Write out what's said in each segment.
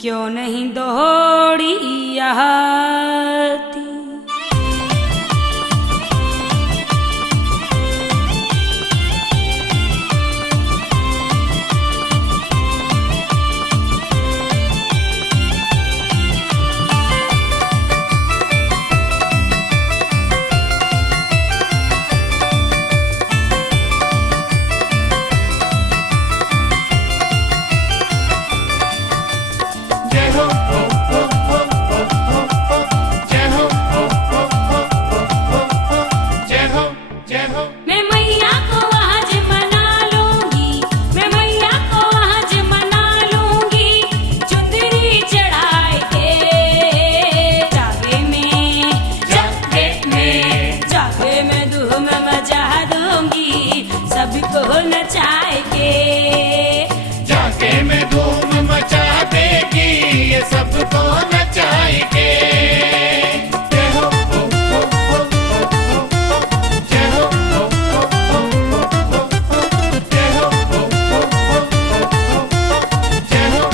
क्यों नहीं दौड़ी आती। सबको नचाएंगे जाके मैं धूम मचा देगी, ये सबको नचाएंगे। जय हो जय हो जय हो जय हो।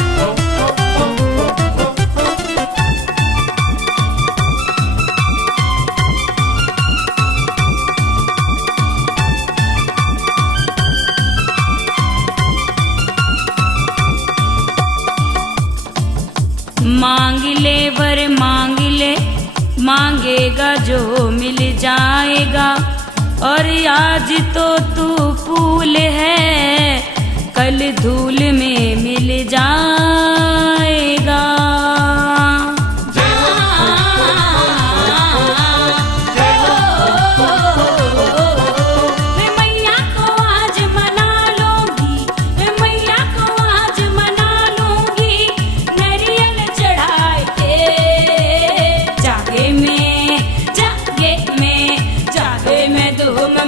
मांग ले वर मांग ले, मांगेगा जो मिल जाएगा। और आज तो तू फूल है, कल धूल में मिल जाएगा।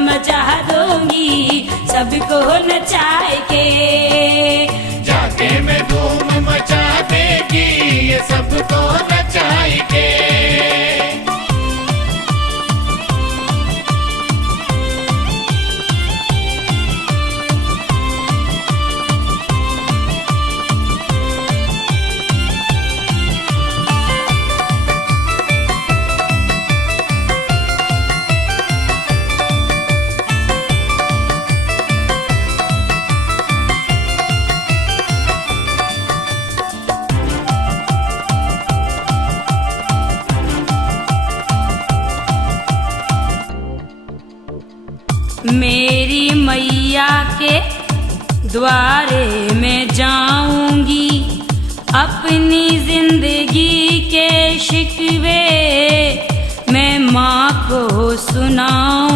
मचा दूंगी सबको नचाएंगे जाके मैं धूम मचा देगी, ये सबको नचाएंगे। मेरी मैया के द्वारे में जाऊंगी, अपनी जिंदगी के शिकवे मैं माँ को सुनाऊंगी।